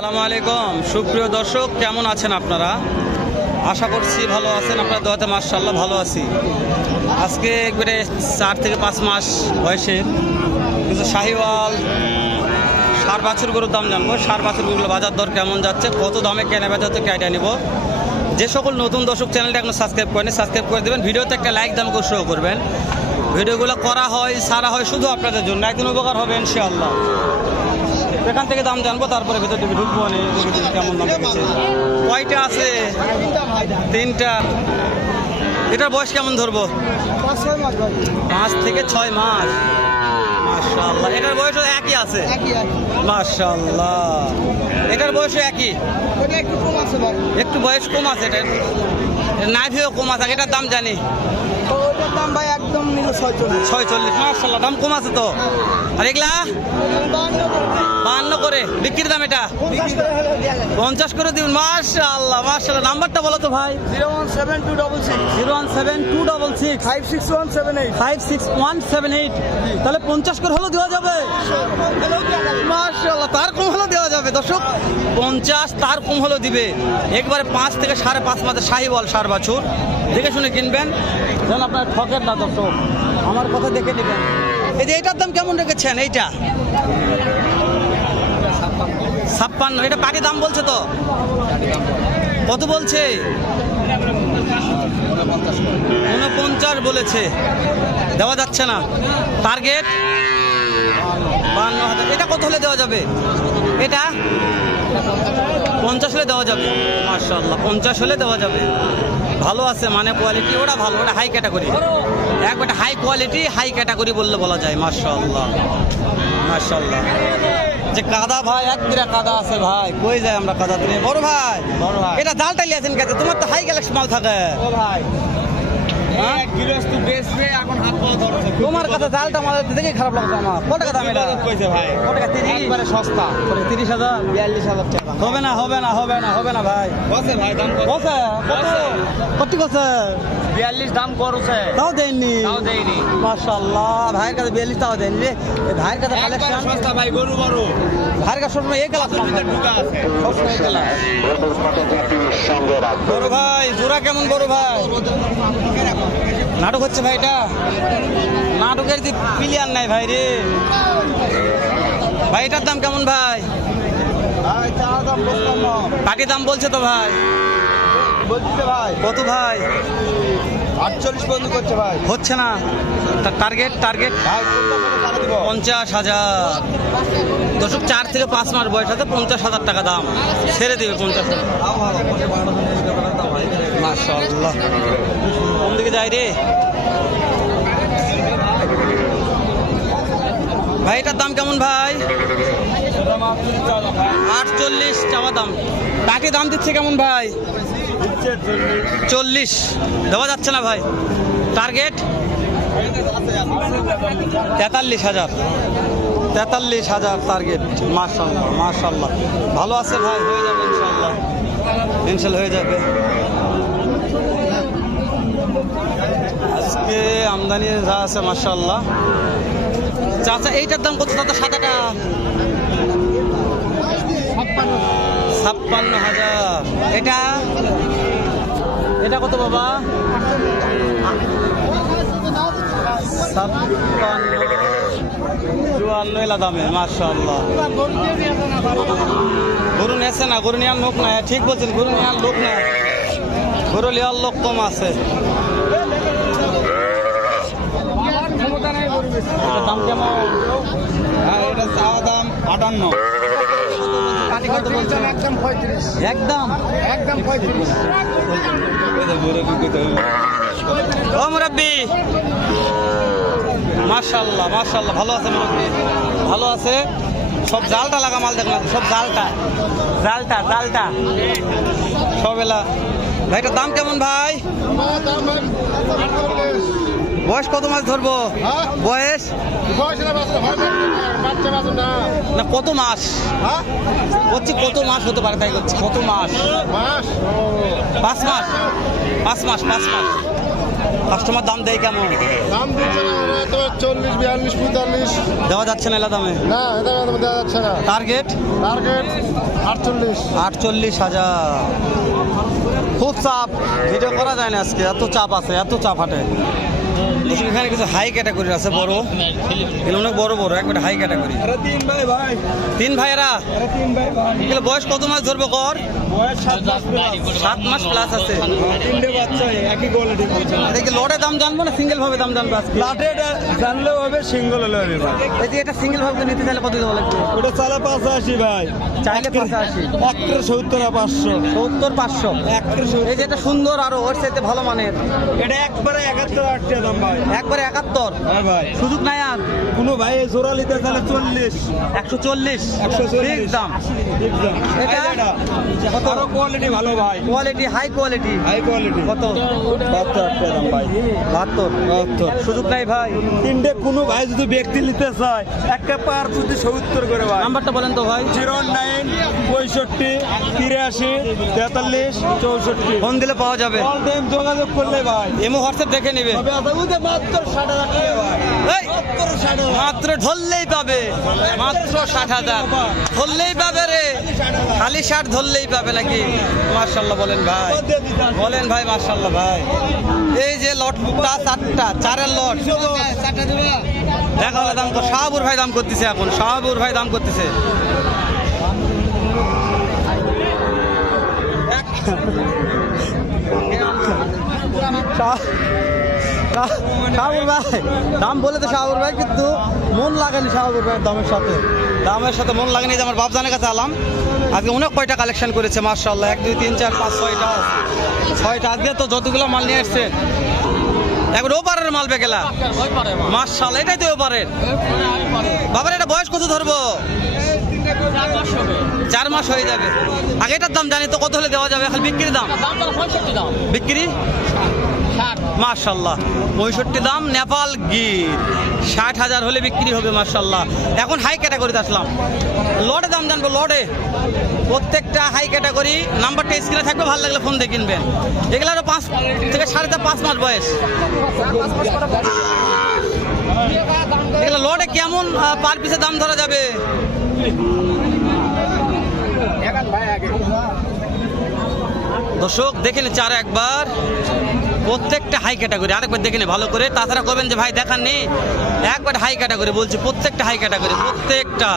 আসসালামু আলাইকুম সুপ্রিয় দর্শক, কেমন আছেন আপনারা? আশা করছি ভালো আছেন। আপনার দোয়াতে মাশাআল্লাহ ভালো আছি। আজকে একবারে 4 থেকে 5 মাস বয়সের কিছু শাহিওয়াল ষাঁড় বাছুর গরুর দাম জানবো। ষাঁড় বাছুর গরুগুলো বাজার দর কেমন যাচ্ছে, কত দামে কেনা বেচা হচ্ছে, কে আইডিয়া নেব। যে সকল নতুন দর্শক চ্যানেলটা এখন সাবস্ক্রাইব করেন, সাবস্ক্রাইব করে দেবেন। ভিডিওতে একটা লাইক দাম করে শুরু করবেন। ভিডিওগুলো করা হয় সারা হয় শুধু আপনাদের জন্য, একদিন উপকার হবে ইনশাআল্লাহ। এখান থেকে দাম জানবো, তারপরে ভিতর থেকে ঢুকবো, কেমন দাম রেখেছে। কয়টা আছে? 3টা। এটার বয়স কেমন ধরবো? 5 থেকে 6 মাস। মাশাআল্লাহ। এটার বয়সও একই আছে? মাশাআল্লাহ। এটার বয়সও একই? একটু বয়স কম আছে। এটার নাভিও কম আছে। এটার দাম জানি? ওটার দাম ভাই একদম নিল 46। মাশাআল্লাহ, দাম কম আছে তো। আর এগুলা 52 করে বিক্রির দাম। এটা 50 করে দিবেন। মাশাআল্লাহ মাশাআল্লাহ। নাম্বারটা বলো তো ভাই। 01726 56178 56178। তাহলে 50 করে হলেও দেওয়া যাবে। মাশাআল্লাহ, তার কম হলেও দেওয়া যাবে দর্শক। 50 তার কম হলেও দিবে। একবারে 5 থেকে 5.5 মাসের শাহিওয়াল ষাঁড় বাছুর, দেখে শুনে কিনবেন যেন আপনার ঠকের না দর্শক। আমার কথা দেখে নেবেন। এই যে এইটার দাম কেমন রেখেছেন? এইটা 56। এটা পাটি দাম বলছে তো? কত বলছে? 49 বলেছে। দেওয়া যাচ্ছে না। টার্গেট 52,000। এটা কত হলে দেওয়া যাবে? এটা 50 হলে দেওয়া যাবে। মাশাআল্লাহ, 50 হলে দেওয়া যাবে। ভালো আছে মানে কোয়ালিটি, ওটা ভালো, ওটা হাই ক্যাটাগরি। একবারে হাই কোয়ালিটি হাই ক্যাটাগরি বললে বলা যায়। মাশাআল্লাহ মাশাআল্লাহ। যে কাদা ভাই, এক বিরা কাদা আছে ভাই। কই যায় আমরা কাদা তুলে? বড় ভাই এটা জালটা লিয়েছেন কেন? তোমার তো হাই কালেকশন মাল থাকে। ও ভাই হ্যাঁ? গৃহস্থ বেচবে এখন হাত পা ধরছে। তোমার কাছে জালটা মাল দেখে খারাপ লাগছে আমার। কত টাকা দাম এটা? কইছে ভাই কত টাকা? 30। একবারে সস্তা। 30,000 42,000 টাকা। হবে না হবে না হবে না হবে না ভাই। কত ভাই দাম কত? কত কত কত? 42 দাম করছে। তাও দেননি? তাও দেইনি। মাশাআল্লাহ, ভাইয়ের কাছে 42 তাও দেননি রে। এই ভাইয়ের কাছে একবারে কালেকশন। সস্তা ভাই, গরু বড়। ভাইয়ের কাছে সবসময় এই ক্লাস ঢুকা আছে। সবসময় এই ক্লাস। বড় ভাই জোড়া কেমন? বড় ভাই নাটক হচ্ছে ভাই। এটা নাটকের যে প্লেয়ার নাই ভাই রে ভাই। এটার দাম কেমন ভাই? ভাই চা দাম 55 পাটি দাম বলছে তো ভাই? বলছে ভাই। কত ভাই? 48 পর্যন্ত করছে ভাই। হচ্ছে না। তার টার্গেট টার্গেট ভাই কোনটা করে টাকা দিব? 50,000। দর্শক 4 থেকে 5 মাস বয়স আছে, 50,000 টাকা দাম। ছেড়ে দিবে 50,000। মাশাআল্লাহ। কোন দিকে যাই রে ভাই? এটার দাম কেমন ভাই? 48 চাওয়া দাম। বাকি দাম দিচ্ছে কেমন ভাই? 40 দেওয়া যাচ্ছে না ভাই। টার্গেট 43,000। 43,000 টার্গেট। মাশাআল্লাহ মাশাআল্লাহ। ভালো আছে ভাই, হয়ে যাবে ইনশাআল্লাহ। ইনশাআল্লাহ হয়ে যাবে। আজকে আমদানি যা আছে মাশাআল্লাহ। চাচা এইটার দাম কত চাচা? সাদাটা 56,000। এটা এটা কত বাবা? 54 এলা দামে। মাশাআল্লাহ। গরু নেছে না, গরু নেওয়ার লোক নাই। ঠিক বলছেন, গরু নেওয়ার লোক নাই। গরু নেওয়ার লোক কম আছে। এটার দাম কেমন? এটা চাওয়া দাম 58। একদম একদম 35। ও মুরাব্বি মাশাআল্লাহ মাশাআল্লাহ। ভালো আছে মুরাব্বি, ভালো আছে। সব জালটা লাগা মাল দেখলাম, সব জালটা জালটা জালটা সব এলা। ভাইটার দাম কেমন ভাই? বয়স কত মাস ধরবো? বয়স না কত মাস? বলছি কত মাস হতে পারে, তাই করছি কত মাস? 5 মাস 5 মাস 5 মাস কাস্টমার দাম দেয় কেমন? দাম দিচ্ছে না ওরা তো 40, 42, 45। দেওয়া যাচ্ছে না এলা দামে? না এটা দেওয়া যাচ্ছে না। Target target 48। 48,000। খুব চাপ, ভিডিও করা যায় না আজকে, এত চাপ আছে, এত চাপ হাটে। এখানে কিছু হাই ক্যাটাগরি আছে বড়, এগুলো অনেক বড় বড়, একবারে হাই ক্যাটাগরি। আরে 3 ভাই ভাই, 3 ভাইয়েরা, আরে 3 ভাই ভাই, এগুলো বয়স কত মাস ধরবো কর? বয়স 7 মাস প্লাস। 7 মাস প্লাস আছে। 3টে বাচ্চা একই কোয়ালিটি বলছে। দেখি লটে দাম জানবো না সিঙ্গেল ভাবে দাম জানবো আজকে? লাটে এটা জানলেও হবে, সিঙ্গল হলেও হবে ভাই। এই যে এটা সিঙ্গেল ভাবে নিতে চাইলে কত দেওয়া লাগবে? ওটা চালা 85 ভাই, চাইলে 85। 170 আর 500। 70, 500। এই যে এটা সুন্দর, আরো ওর চাইতে ভালো মানের, এটা একবারে 71 টাকা দাম ভাই। একবারে 71। হ্যাঁ ভাই, সুযোগ নাই আর? কোনো ভাই এই জোড়া নিতে চাইলে 40। 140। 140 ঠিক দাম। ঠিক দাম। এটা? কত কোয়ালিটি ভালো ভাই, quality, high quality. High quality. কত? 72 টাকা দাম ভাই। 72। সুযোগ নাই ভাই। 3টে কোনো ভাই যদি ব্যক্তি নিতে চায় একটা পার যদি 70 করে ভাই। নাম্বারটা বলেন তো ভাই। 09 65 83 43 64। ফোন দিলে পাওয়া যাবে, অল টাইম যোগাযোগ করলে ভাই এমও হোয়াটসঅ্যাপ দেখে নেবে। তবে ওদের মাত্র 60,000 টাকা ভাই। এই, মাত্র ধরলেই পাবে, মাত্র 60,000 ধরলেই পাবে রে, খালি 60 ধরলেই পাবে নাকি? মার্শাল্লাহ বলেন ভাই, বলেন ভাই মার্শাল্লাহ ভাই। এই যে লটটা 4টা, 4-এর লট দেখা হলে দাম কর। শাহাবুর ভাই দাম করতেছে এখন, শাহাবুর ভাই দাম করতেছে। শাহাবুর ভাই দাম বলে তো শাহাবুর ভাই, কিন্তু মন লাগেনি শাহাবুর ভাইয়ের দামের সাথে মন লাগেনি। যে আমার বাপজানের কাছে আলাম, আজকে অনেক কয়টা কালেকশন করেছে মার্শাল্লাহ। 1, 2, 3, 4, 5, 6টা আছে। 6টা আজকে তো যতগুলো মাল নিয়ে এসছে একবার ওপারের মাল বেগেলা মার্শাল্লাহ, এটাই তো ওপারের। বাবার এটা বয়স কত ধরবো? 4 মাস হয়ে যাবে। আগে এটার দাম জানি তো, কত হলে দেওয়া যাবে? এখন বিক্রির দাম, বিক্রি মার্শাল্লাহ 65 দাম। নেপাল গির 60,000 হলে বিক্রি হবে মার্শাল্লাহ। এখন হাই ক্যাটাগরিতে আসলাম, লটে দাম জানবো। লটে প্রত্যেকটা হাই ক্যাটাগরি, নাম্বারটা স্ক্রিনে থাকবে, ভালো লাগলে ফোন দিয়ে কিনবেন। এগুলো আরো 5 থেকে 5.5 মাস বয়স। এগুলো লটে কেমন পার পিসে দাম ধরা যাবে? দর্শক দেখে নিচ্ছে আরো একবার, প্রত্যেকটা হাই ক্যাটাগরি আরেকবার দেখে নে ভালো করে। তাছাড়া করবেন যে ভাই দেখাননি, একবার হাই ক্যাটাগরি বলছি, প্রত্যেকটা হাই ক্যাটাগরি, প্রত্যেকটা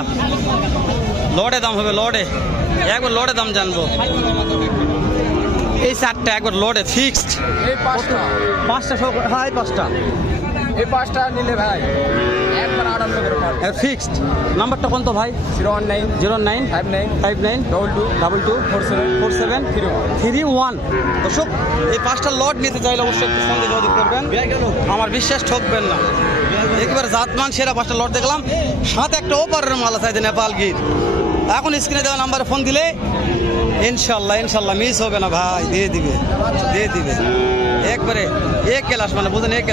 লড়ে দাম হবে। লড়ে একবার লড়ে দাম জানবো। এই 4টা একবার লড়ে ফিক্সড। এই 5টা হাই, 5টা এই 5টা নিলে ভাই একবার 58 করে পার। ফিক্সড। নাম্বারটা কোন তো ভাই? 09 09 59 59 22 22 47 47 31। দর্শক এই 5টা লট নিতে চাইলে অবশ্যই একটু সঙ্গে যোগাযোগ করবেন, আমার বিশ্বাস ঠকবেন না। একবার জাতমান সেরা 5টা লট দেখলাম, সাথে একটা ওপারের মাল আছে নেপাল গির। এখন স্ক্রিনে দেওয়া নাম্বারে ফোন দিলে ইনশাল্লাহ মিস হবে না ভাই, দিয়ে দিবে একবারে এক ক্লাস, মানে বুঝেন এক